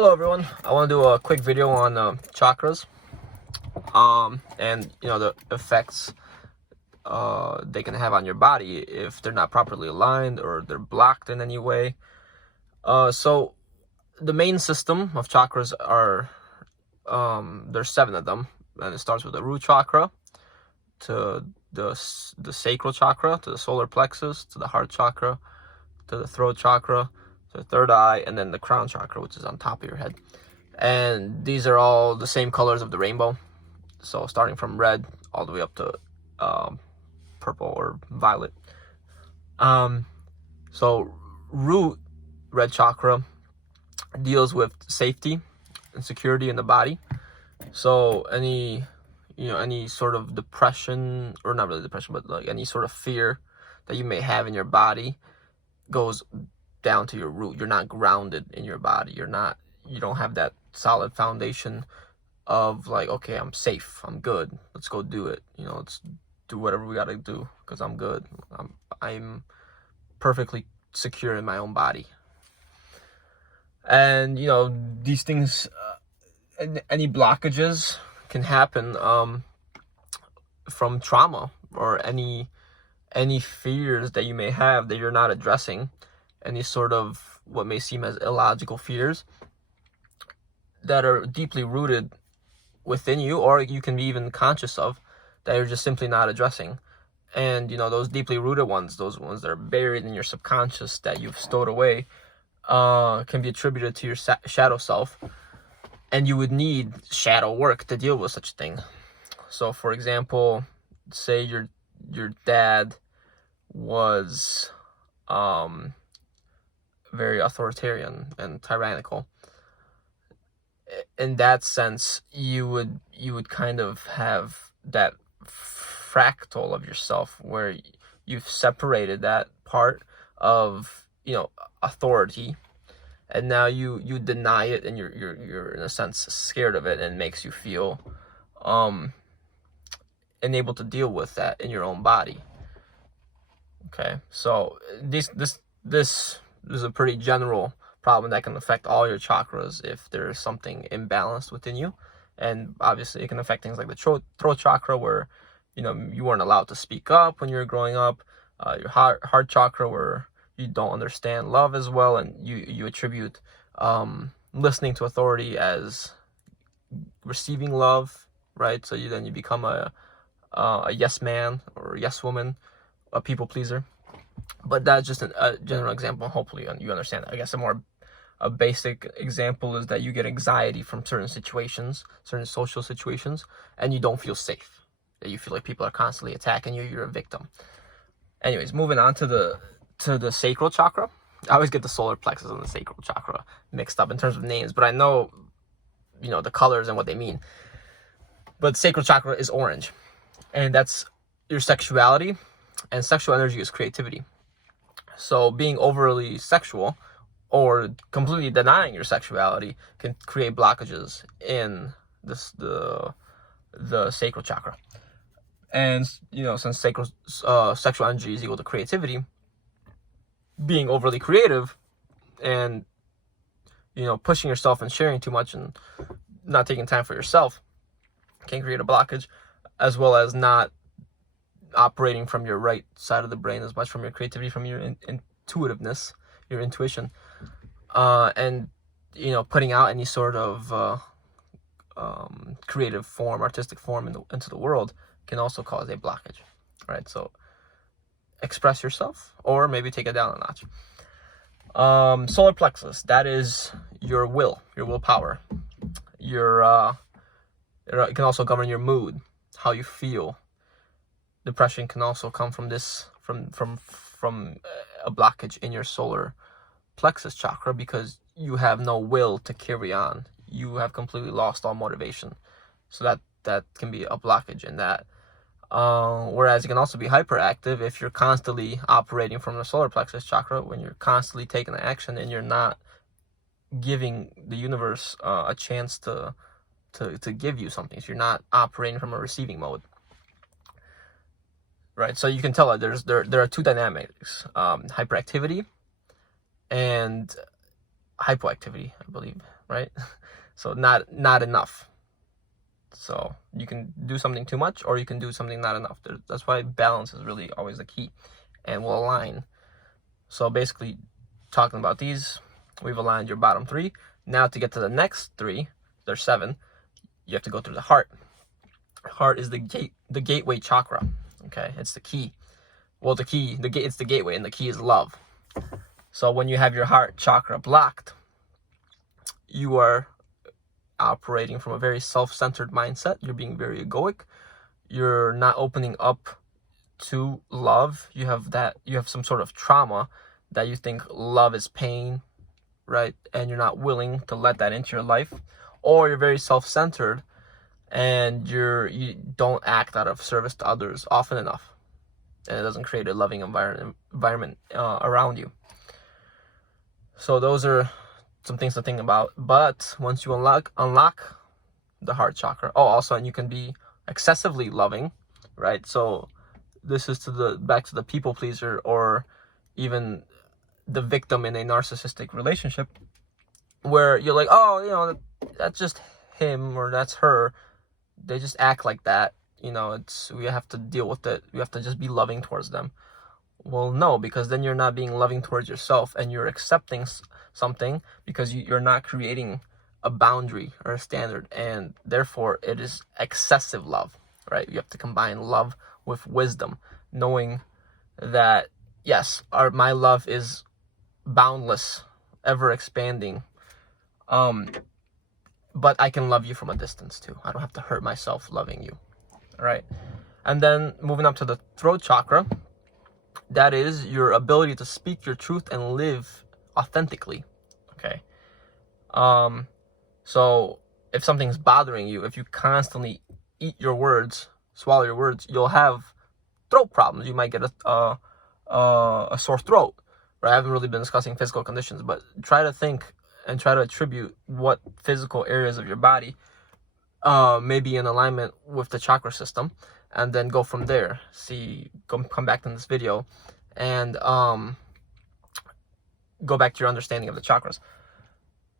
Hello everyone, I want to do a quick video on chakras and the effects they can have on your body if they're not properly aligned or they're blocked in any way. So the main system of chakras are there's 7 of them, and it starts with the root chakra to the sacral chakra, to the solar plexus, to the heart chakra, to the throat chakra, to the third eye, and then the crown chakra, which is on top of your head. And these are all the same colors of the rainbow, so starting from red all the way up to purple or violet. So root, red chakra, deals with safety and security in the body. So any sort of depression, or not really depression, but like any sort of fear that you may have in your body goes down to your root. You're not grounded in your body. You don't have that solid foundation of like, okay, I'm safe, I'm good, let's go do it, let's do whatever we gotta do because I'm good, I'm perfectly secure in my own body. And these things, any blockages can happen from trauma or any fears that you may have that you're not addressing, any sort of what may seem as illogical fears that are deeply rooted within you, or you can be even conscious of, that you're just simply not addressing. And those deeply rooted ones, those ones that are buried in your subconscious that you've stowed away, can be attributed to your shadow self, and you would need shadow work to deal with such a thing. So for example, say your dad was very authoritarian and tyrannical. In that sense, you would kind of have that fractal of yourself where you've separated that part of authority, and now you deny it, and you're in a sense scared of it, and it makes you feel unable to deal with that in your own body. Okay, so this is a pretty general problem that can affect all your chakras if there's something imbalanced within you. And obviously it can affect things like the throat chakra, where you weren't allowed to speak up when you were growing up, your heart chakra, where you don't understand love as well, and you attribute listening to authority as receiving love, right? So then you become a yes man or a yes woman, a people pleaser. But that's just a general example. Hopefully you understand that. I guess a basic example is that you get anxiety from certain situations, certain social situations, and you don't feel safe. That you feel like people are constantly attacking you, you're a victim. Anyways, moving on to the sacral chakra. I always get the solar plexus and the sacral chakra mixed up in terms of names, but I know the colors and what they mean. But sacral chakra is orange, and that's your sexuality, and sexual energy is creativity. So being overly sexual or completely denying your sexuality can create blockages in the sacral chakra. And since sexual energy is equal to creativity, being overly creative and pushing yourself and sharing too much and not taking time for yourself can create a blockage, as well as not operating from your right side of the brain as much, from your creativity, from your intuitiveness, your intuition, and putting out any sort of creative form, artistic form into the world can also cause a blockage, right? So express yourself, or maybe take it down a notch. Solar plexus, that is your willpower. It can also govern your mood, how you feel. Depression can also come from this, from a blockage in your solar plexus chakra, because you have no will to carry on. You have completely lost all motivation. So that can be a blockage in that. Whereas it can also be hyperactive if you're constantly operating from the solar plexus chakra, when you're constantly taking action and you're not giving the universe a chance to give you something. So you're not operating from a receiving mode. Right, so you can tell that there are 2 dynamics: hyperactivity and hypoactivity, I believe, right? So not enough. So you can do something too much, or you can do something not enough. That's why balance is really always the key, and we'll align. So basically, talking about these, we've aligned your bottom 3. Now to get to the next 3, there's 7. You have to go through the heart. Heart is the gateway chakra. Okay, it's the key. Well, it's the gateway, and the key is love. So when you have your heart chakra blocked, you are operating from a very self-centered mindset. You're being very egoic. You're not opening up to love. You have some sort of trauma that you think love is pain, right? And you're not willing to let that into your life. Or you're very self-centered, and you don't act out of service to others often enough, and it doesn't create a loving environment around you. So those are some things to think about. But once you unlock the heart chakra, also, and you can be excessively loving, right? So this is back to the people pleaser, or even the victim in a narcissistic relationship, where you're like, oh, that's just him or that's her. They just act like that. We have to deal with it. We have to just be loving towards them. Well, no, because then you're not being loving towards yourself, and you're accepting something because you're not creating a boundary or a standard, and therefore it is excessive love, right? You have to combine love with wisdom, knowing that, yes, my love is boundless, ever expanding, but I can love you from a distance too. I don't have to hurt myself loving you, all right? And then moving up to the throat chakra, that is your ability to speak your truth and live authentically, okay? So if something's bothering you, if you constantly eat your words, swallow your words, you'll have throat problems. You might get a sore throat, right? I haven't really been discussing physical conditions, but try to think and try to attribute what physical areas of your body may be in alignment with the chakra system, and then go from there. Come back to this video and go back to your understanding of the chakras.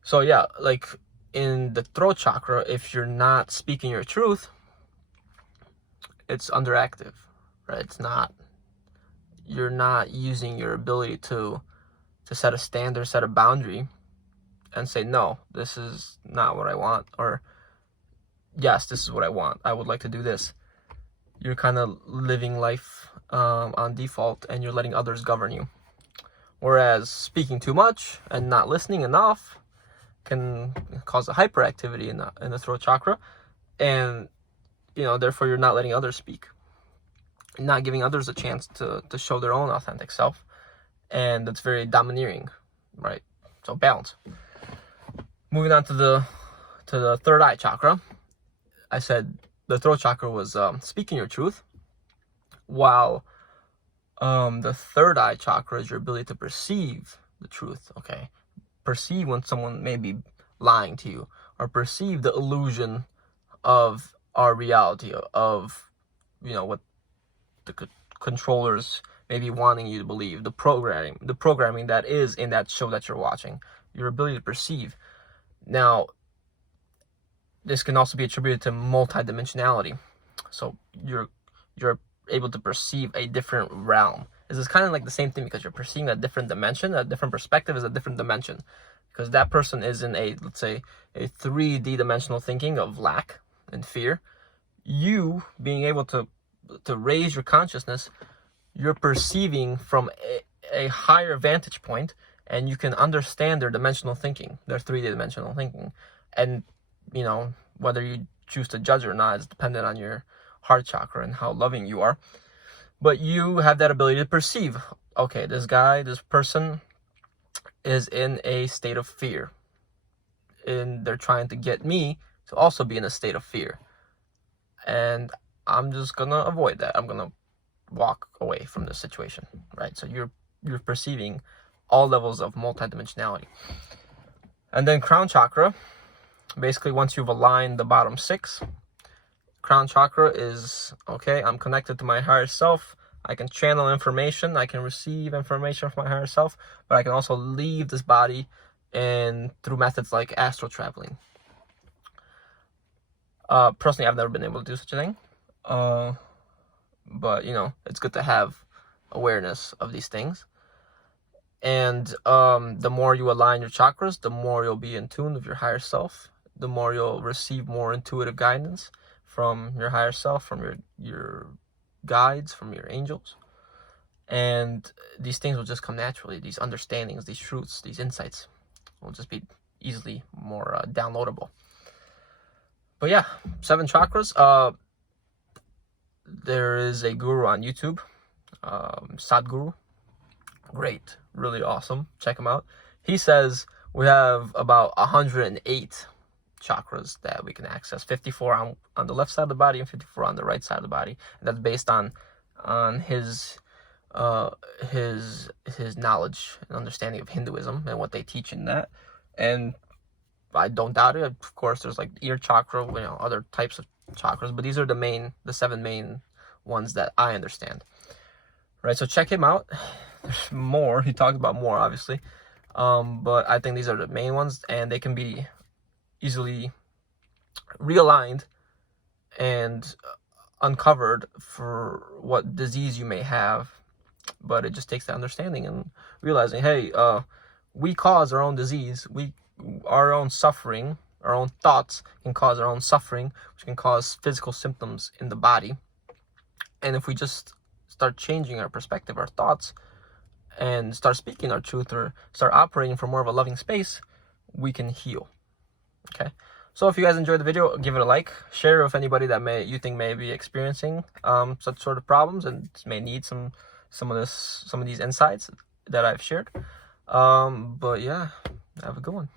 So yeah, like in the throat chakra, if you're not speaking your truth, it's underactive, right? You're not using your ability to set a standard, set a boundary, and say, no, this is not what I want, or yes, this is what I want. I would like to do this. You're kind of living life on default, and you're letting others govern you. Whereas speaking too much and not listening enough can cause a hyperactivity in the throat chakra, and therefore you're not letting others speak, not giving others a chance to show their own authentic self, and that's very domineering, right? So balance. Moving on to the third eye chakra. I said the throat chakra was speaking your truth, while the third eye chakra is your ability to perceive the truth, okay? Perceive when someone may be lying to you, or perceive the illusion of our reality, of what the controllers may be wanting you to believe, the programming that is in that show that you're watching, your ability to perceive. Now, this can also be attributed to multidimensionality. So you're able to perceive a different realm. This is kind of like the same thing, because you're perceiving a different dimension. A different perspective is a different dimension, because that person is in let's say a 3D dimensional thinking of lack and fear. You being able to raise your consciousness, you're perceiving from a higher vantage point, and you can understand their dimensional thinking, their 3D dimensional thinking. And whether you choose to judge or not is dependent on your heart chakra and how loving you are. But you have that ability to perceive, okay, this person is in a state of fear, and they're trying to get me to also be in a state of fear, and I'm just gonna avoid that. I'm gonna walk away from this situation, right? So you're perceiving all levels of multidimensionality. And then crown chakra, basically once you've aligned the bottom 6, crown chakra is, okay, I'm connected to my higher self. I can channel information. I can receive information from my higher self, but I can also leave this body and through methods like astral traveling. Personally, I've never been able to do such a thing, but you know, it's good to have awareness of these things. And the more you align your chakras, the more you'll be in tune with your higher self, the more you'll receive more intuitive guidance from your higher self, from your guides, from your angels. And these things will just come naturally. These understandings, these truths, these insights will just be easily more downloadable. But yeah, 7 chakras. There is a guru on YouTube, Sadhguru. Great, really awesome. Check him out. He says we have about 108 chakras that we can access. 54 on the left side of the body and 54 on the right side of the body. And that's based on his knowledge and understanding of Hinduism and what they teach in that. And I don't doubt it. Of course, there's like ear chakra, you know, other types of chakras, but these are the 7 main ones that I understand. Right, so check him out. There's more. He talked about more, obviously, but I think these are the main ones, and they can be easily realigned and uncovered for what disease you may have. But it just takes the understanding and realizing, hey, we cause our own disease. Our own suffering, our own thoughts can cause our own suffering, which can cause physical symptoms in the body. And if we just start changing our perspective, our thoughts, and start speaking our truth, or start operating from more of a loving space, we can heal. Okay, so if you guys enjoyed the video, give it a like, share with anybody that you think may be experiencing such sort of problems and may need some of these insights that I've shared. But yeah, have a good one.